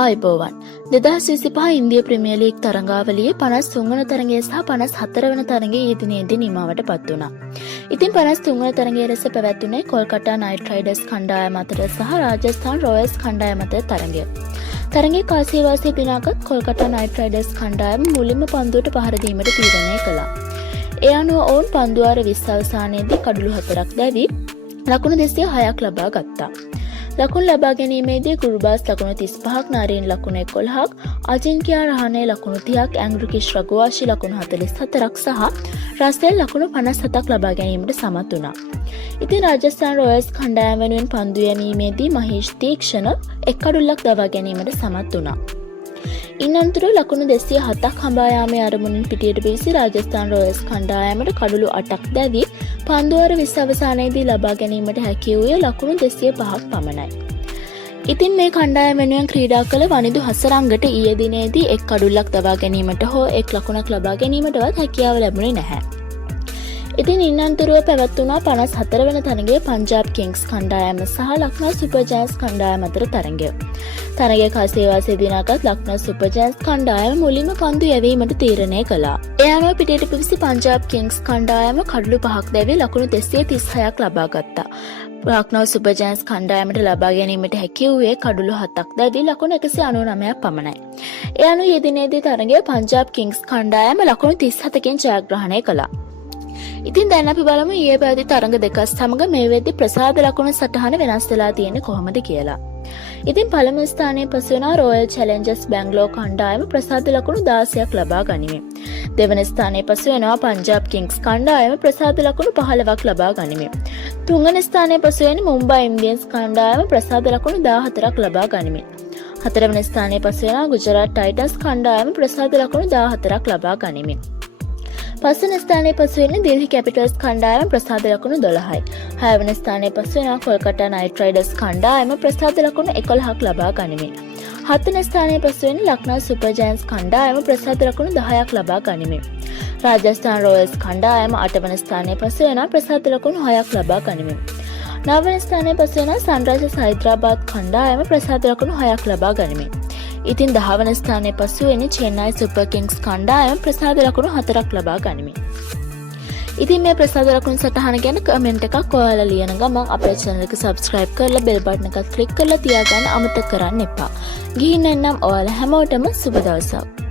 ආයිබෝවන් 2025 ඉන්දිය premier league තරඟාවලියේ 53 වන තරඟය සහ 54 වන තරඟය ඊයේ දිනේදී නිමවටපත් වුණා. ඉතින් 53 වන තරඟයේ ලෙස පැවැත්වුණේ කොල්කතා නයිට් රයිඩර්ස් කණ්ඩායම අතර සහ රාජස්ථාන් රොයල්ස් කණ්ඩායම අතර තරඟය. තරඟයේ කාසියවාසී දිනාගත් කොල්කතා නයිට් රයිඩර්ස් කණ්ඩායම මුලින්ම පන්දුවට පහර දීමට තීරණය කළා. ඒ අනුව ඔවුන් පන්දුවාර 20 අවසානයේදී කඩලු 4ක් දැවි ලකුණු 206ක් ලබා ගත්තා. ලකුණු ලබා ගැනීමේදී ගුරුබාස් ලකුණු 35ක්, නරීන් ලකුණු 11ක්, අජින්කියා රහනේ ලකුණු 30ක්, ඇන්ග්‍රිකිෂ් රඝුවාශි ලකුණු 44ක් සහ රසෙල් ලකුණු 57ක් ලබා ගැනීමට සමත් වුණා. ඉතින් රාජස්ථාන් රොයල්ස් කණ්ඩායම වෙනුවෙන් පන්දු යැවීමේදී මහේෂ් තීක්ෂණ එක් කඩුල්ලක් දවා ගැනීමට සමත් වුණා. ඉන් අනතුරු ලකුණු 207ක් හඹා යාමේ අරමුණින් පිටියට පිවිසි රාජස්ථාන් රොයල්ස් කණ්ඩායමට කඩුළු 8ක් දැවි පන්දුවාර 20 අවසානයේදී ලබා ගැනීමට හැකි වූයේ ලකුණු 205ක් පමණයි. ඉතින් මේ කණ්ඩායම වෙනුවෙන් ක්‍රීඩා කළ වනිදු හසරංගට ඊයේ දිනේදී එක් කඩුල්ලක් දවා ගැනීමට හෝ එක් ලකුණක් ලබා ගැනීමටවත් හැකියාව ලැබුණේ නැහැ. ඉතින් ඉන් අනතුරුව පැවැත්වුණා 54 වන තරඟයේ පංජාබ් කිංග්ස් කණ්ඩායම සහ ලක්නෝ සුපර් ජයන්ට්ස් කණ්ඩායම අතර තරඟය. තරගයේ කාසියවාසී දිනාගත් ලක්නෝ සුපර් ජයන්ට්ස් කණ්ඩායම මුලින්ම පන්දු යැවීමට තීරණය කළා. ඒ අනුව පිටියට පිවිසි පංජාබ් කිංග්ස් කණ්ඩායම කඩලු 5ක් දැවී ලකුණු 236ක් ලබා ගත්තා. ලක්නෝ සුපර් ජයන්ට්ස් කණ්ඩායමට ලබා ගැනීමට හැකි වූයේ කඩලු 7ක් දැවී ලකුණු 199ක් පමණයි. ඒ අනුව ඊයේ දිනේදී තරගයේ පංජාබ් කිංග්ස් කණ්ඩායම ලකුණු 37කින් ජයග්‍රහණය කළා. ඉතින් දැන් අපි බලමු ඊයේ පැවති තරඟ දෙක සමග මේ වෙද්දී ප්‍රසාද ලකුණු සටහන වෙනස් වෙලා තියෙන්නේ කොහොමද කියලා. ඉතින් පළමු ස්ථානයේ පසු වෙනා රොයල් චැලෙන්ජර්ස් බැංගලෝර් කණ්ඩායම ප්‍රසාද ලකුණු 16ක් ලබා ගනිමින්. දෙවන ස්ථානයේ පසු වෙනවා පංජාබ් කිංග්ස් කණ්ඩායම ප්‍රසාද ලකුණු 15ක් ලබා ගනිමින්. තුන්වන ස්ථානයේ පසු වෙන මුම්බයි ඉන්දියන්ස් කණ්ඩායම ප්‍රසාද ලකුණු 14ක් ලබා ගනිමින්. හතරවන ස්ථානයේ පසු වෙනා ගුජරාට් ටයිටන්ස් කණ්ඩායම ප්‍රසාද ලකුණු 14ක් ලබා ගනිමින්. පස්වන ස්ථානයේ පසු වෙන දිල්හි කැපිටල්ස් කණ්ඩායම ප්‍රසාද ලකුණු 12යි. හයවන ස්ථානයේ පසු වෙන කොල්කතා නයිට් රයිඩර්ස් කණ්ඩායම ප්‍රසාද ලකුණු 11ක් ලබා ගනිමින්. හත්වන ස්ථානයේ පසු වෙන ලක්නෝ සුපර් ජයන්ට්ස් කණ්ඩායම ප්‍රසාද ලකුණු 10ක් ලබා ගනිමින්. රාජස්ථාන් රොයල්ස් කණ්ඩායම අටවන ස්ථානයේ පසු වෙන ප්‍රසාද ලකුණු 6ක් ලබා ගනිමින්. නවවන ස්ථානයේ පසු වෙන සන්රයිසර්ස් හයිදරාබාද් කණ්ඩායම ප්‍රසාද ලකුණු 6ක් ලබා ගනිමින්. ඉතින් 10 වන ස්ථානයේ පසු වෙන චෙන්නයි සුපර් කිංග්ස් කණ්ඩායම ප්‍රසාද ලකුණු 4ක් ලබා ගනිමින්. ඉතින් මේ ප්‍රසාද ලකුණු සටහන ගැන කමෙන්ට් එකක් ඔයාලා ලියන ගමන් අපේ channel එක subscribe කරලා bell button එක click කරලා තියාගන්න අමතක කරන්න එපා. ගිහින් එන්නම් ඔයාලා හැමෝටම සුබ දවසක්.